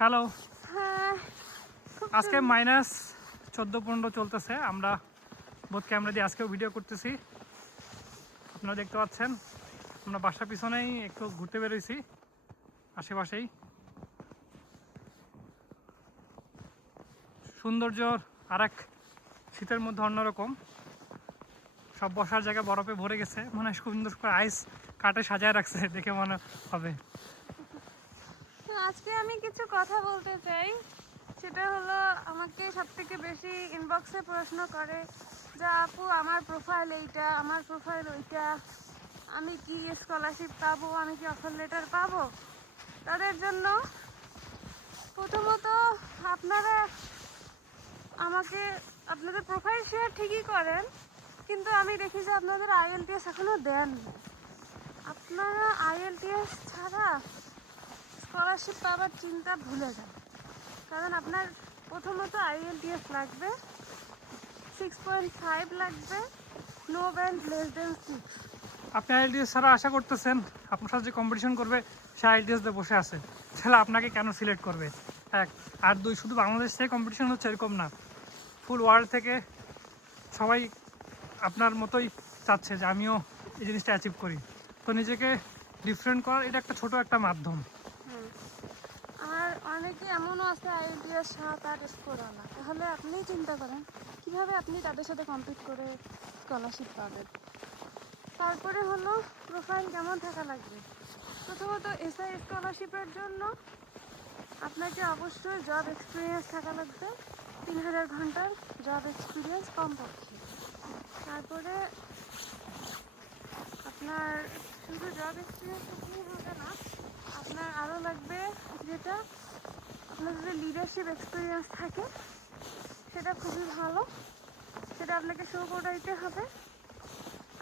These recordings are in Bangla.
হ্যালো। হ্যাঁ, খুব আজকে -14-15 চলতেছে। আমরা বোধ ক্যামেরা দিয়ে আজকেও ভিডিও করতেছি। আপনারা দেখতে পাচ্ছেন আমরা বাসার পিছনেই একটু ঘুরতে বেরোইছি, আশেপাশেই সৌন্দর্য আরেক শীতের মধ্যে অন্যরকম। সব বসার জায়গা বরফে ভরে গেছে, মনে হয় সুন্দর করে আইস কাটে সাজায় রাখছে, দেখে মনে হবে। আজকে আমি কিছু কথা বলতে চাই। সেটা হলো, আমাকে সবথেকে বেশি ইনবক্সে প্রশ্ন করে যে আপু আমার প্রোফাইল এইটা, আমার প্রোফাইল ওইটা, আমি কি স্কলারশিপ পাবো, আমি কি অফার লেটার পাবো। তাদের জন্য প্রথমত আপনারা আমাকে আপনাদের প্রোফাইল শেয়ার ঠিকই করেন, কিন্তু আমি দেখি যে আপনাদের IELTS এখনও দেননি। আপনারা IELTS ছাড়া স্কলারশিপ পাওয়ার চিন্তা ভুলে যান। কারণ আপনার প্রথমত IELTS লাগবে, 6.5 লাগবে, নো ব্যান্ড লেস দেন 6। আপনি IELTS ছাড়া আশা করতেছেন আপনার সাথে যে কম্পিটিশন করবে সে IELTS দিয়ে বসে আছে, তাহলে আপনাকে কেন সিলেক্ট করবে? এক। আর দুই, শুধু বাংলাদেশ থেকে কম্পিটিশন হচ্ছে এরকম না, ফুল ওয়ার্ল্ড থেকে সবাই আপনার মতোই চাচ্ছে যে আমিও এই জিনিসটা অ্যাচিভ করি। তো নিজেকে ডিফারেন্ট করার এটা একটা ছোট একটা মাধ্যম। আর অনেকে এমনও আছে IELTS 7-8 স্কোরওয়ালা, তাহলে আপনিই চিন্তা করেন কিভাবে আপনি তাদের সাথে কম্পিট করে স্কলারশিপ পাবেন। তারপরে হলো প্রোফাইল কেমন থাকা লাগবে। প্রথমত SI স্কলারশিপের জন্য আপনাকে অবশ্যই জব এক্সপিরিয়েন্স থাকা লাগবে, 3000 ঘন্টার জব এক্সপিরিয়েন্স কমপক্ষে। তারপরে আপনার শুধু জব এক্সপিরিয়েন্স থাকলেই হবে না, আপনার আরও লাগবে যেটা আপনার যদি লিডারশিপ এক্সপিরিয়েন্স থাকে সেটা খুবই ভালো, সেটা আপনাকে শো করাইতে হবে।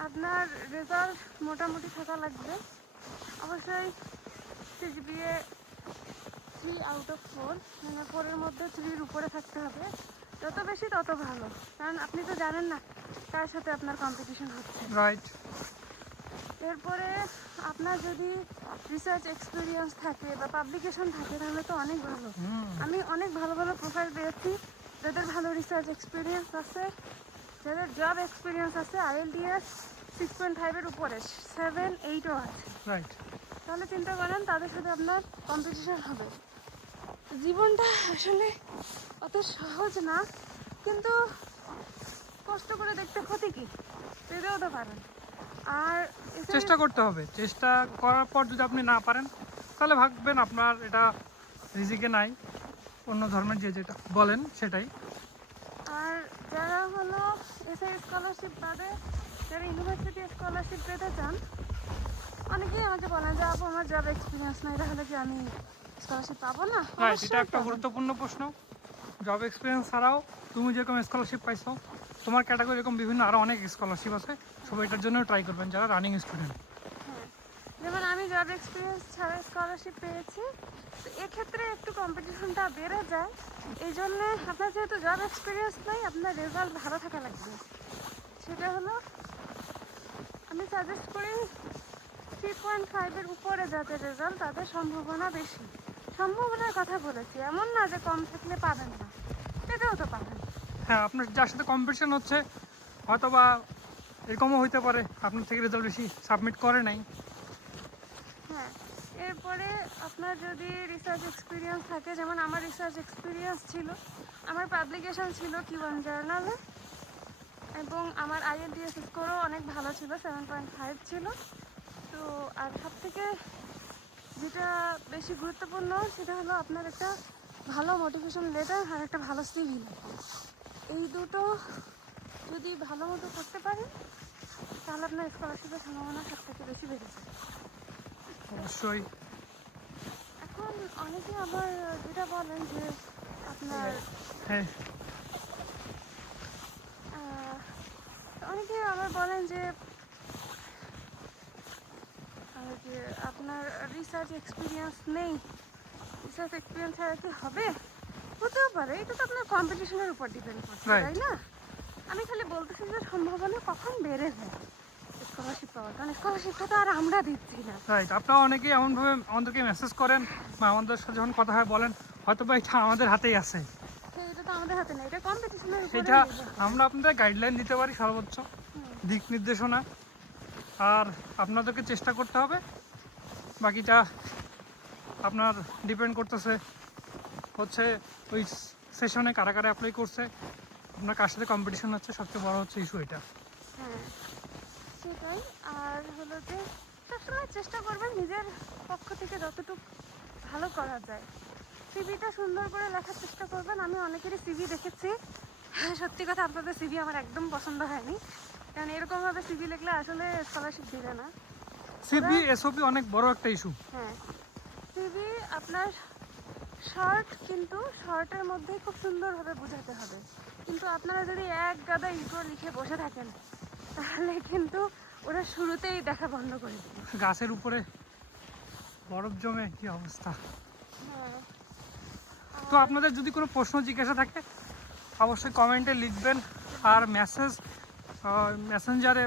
আপনার রেজাল্ট মোটামুটি থাকা লাগবে, অবশ্যই CGPA 3/4, মানে 4-এর মধ্যে 3-র উপরে থাকতে হবে। যত বেশি তত ভালো, কারণ আপনি তো জানেন না কার সাথে আপনার কম্পিটিশন হচ্ছে। রাইট। এরপরে আপনার যদি রিসার্চ এক্সপিরিয়েন্স থাকে বা পাবলিকেশন থাকে তাহলে তো অনেক ভালো। আমি অনেক ভালো ভালো প্রোফাইল পেয়েছি যাদের ভালো রিসার্চ এক্সপিরিয়েন্স আছে, যাদের জব এক্সপিরিয়েন্স আছে, IELTS 6.5-এর উপরে, 7-8ও আছে। রাইট। তাহলে চিন্তা করেন তাদের সাথে আপনার কম্পিটিশন হবে। জীবনটা আসলে অত সহজ না, কিন্তু কষ্ট করে দেখতে ক্ষতি কি, পেতেও তো পারেন। আর চেষ্টা করতে হবে, চেষ্টা করার পর যদি আপনি না পারেন তাহলে ভাববেন আপনার এটা রিজিকে নাই, অন্য ধর্মের যে যেটা বলেন সেটাই। আর যারা হলো SI স্কলারশিপ পাবে, যারা ইউনিভার্সিটি স্কলারশিপ পেতে চান, অনেকেই আমাকে বলেন যে আপু আমার জব এক্সপিরিয়েন্স নাই, তাহলে কি আমি স্কলারশিপ পাবো না? রাইট, এটা একটা গুরুত্বপূর্ণ প্রশ্ন। জব এক্সপিরিয়েন্স ছাড়াও তুমি যেরকম স্কলারশিপ পাইছো, তোমার ক্যাটাগরি এরকম বিভিন্ন আরও অনেক স্কলারশিপ আছে, সবাই এটার জন্য ট্রাই করবেন যারা রানিং স্টুডেন্ট। হ্যাঁ, যেমন আমি জব এক্সপিরিয়েন্স ছাড়া স্কলারশিপ পেয়েছি, তো এক্ষেত্রে একটু কম্পিটিশনটা বেড়ে যায়। এই জন্যে আপনার যেহেতু জব এক্সপিরিয়েন্স নাই, আপনার রেজাল্ট ভালো থাকা লাগবে। সেটা হলো, আমি সাজেস্ট করি 3.5-এর উপরে যাদের রেজাল্ট, তাদের সম্ভাবনা বেশি। সম্ভাবনার কথা বলেছি, এমন না যে কম থাকলে পাবেন না, পেতেও তো পাবেন। হ্যাঁ, আপনার যার সাথে কম্পিটিশন হচ্ছে হয়তো বা এরকমও হইতে পারে আপনার থেকে রেজাল্ট বেশি সাবমিট করে নাই। হ্যাঁ, এরপরে আপনার যদি রিসার্চ এক্সপিরিয়েন্স থাকে, যেমন আমার রিসার্চ এক্সপিরিয়েন্স ছিল, আমার পাবলিকেশন ছিল Q1 জার্নালে, এবং আমার IELTS স্কোরও অনেক ভালো ছিল, 7.5 ছিল। তো আর সব থেকে যেটা বেশি গুরুত্বপূর্ণ সেটা হলো আপনার একটা ভালো মোটিভেশন লেটার আর একটা ভালো CV। এই দুটো যদি ভালো মতো করতে পারেন তাহলে আপনার স্কলারশিপের সম্ভাবনা সব থেকে বেশি বেড়ে যায়। অবশ্যই। এখন অনেকে আবার যেটা বলেন যে আপনার হ্যাঁ, অনেকে আবার বলেন যে আপনার রিসার্চ এক্সপিরিয়েন্স নেই, রিসার্চ এক্সপিরিয়েন্স ছাড়া কি হবে? হতেও পারে, এটা তো আপনার কম্পিটিশনের উপর ডিপেন্ড করছে, তাই না? আমি খালি বলতেছি যে সম্ভাবনা কখন বেড়ে যায়। স্কলারশিপ পাওয়ার, কারণ স্কলারশিপটা তো আর আমরা দিচ্ছি না। রাইট, আপনারা অনেকেই এমনভাবে আমাদেরকে মেসেজ করেন বা আমাদের সাথে যখন কথা হয় বলেন হয়তো বা এটা আমাদের হাতেই আছে। এটা তো আমাদের হাতে নেই, এটা কম্পিটিশনের উপরে এটা আমরা আপনাদের গাইডলাইন দিতে পারি সর্বোচ্চ দিক নির্দেশনা, আর আপনাদেরকে চেষ্টা করতে হবে, বাকিটা আপনার ডিপেন্ড করতেছে হচ্ছে ওই সেশনে কারা কারা অ্যাপ্লাই করছে, আপনার কার সাথে কম্পিটিশন হচ্ছে, সবচেয়ে বড় হচ্ছে ইস্যু এটা। হ্যাঁ সেটাই। আর হলো যে সবসময় চেষ্টা করবেন নিজের পক্ষ থেকে যতটুকু ভালো করা যায়, সিভিটা সুন্দর করে লেখার চেষ্টা করবেন। আমি অনেকেরই সিভি দেখেছি, সত্যি কথা আপনাদের সিভি আমার একদম পছন্দ হয়নি, কারণ এরকমভাবে সিভি লিখলে আসলে স্কলারশিপ দিবে না। সিবি এসওপি অনেক বড় একটা ইস্যু। হ্যাঁ, সিভি আপনার শর্ট, কিন্তু শর্টের মধ্যেই খুব সুন্দরভাবে বোঝাতে হবে। কিন্তু আপনারা যদি এক গাদা ইগো লিখে বসে থাকেন তাহলে কিন্তু ওরা শুরুতেই দেখা বন্ধ করে দেবে। গাছের উপরে বরফ জমে কি অবস্থা। হ্যাঁ, তো আপনাদের যদি কোনো প্রশ্ন জিজ্ঞাসা থাকে অবশ্যই কমেন্টে লিখবেন, আর মেসেঞ্জারে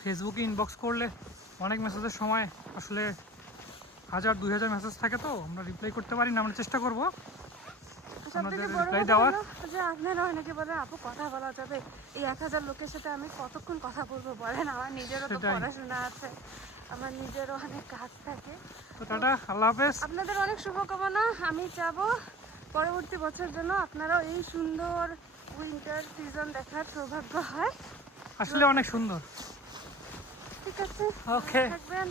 ফেসবুকে ইনবক্স করলে অনেক মেসেজের সময় আসলে 1000-2000 মেসেজ থাকে, তো আমরা রিপ্লাই করতে পারি না, আমরা চেষ্টা করব সবথেকে আপনাদের বড় রিপ্লাই কথা দেওয়ার। হলো যে আপনারা অনেকে বলেন আপু কথা বলা যাবে, এই 1000 লোকের সাথে আমি কতক্ষণ কথা বলবো বলেন, আমার নিজেরও তো সেটাই। পড়াশোনা আছে, আমার নিজেরও অনেক কাজ থাকে। তো টাটা, আল্লাহ হাফেজ। আপনাদের অনেক শুভকামনা। আমি চাবো পরবর্তী বছর জন্য আপনারাও এই সুন্দর উইন্টার সিজন দেখার সৌভাগ্য হয়। আসলে অনেক সুন্দর। ঠিক আছে, ওকে। থাকবেন।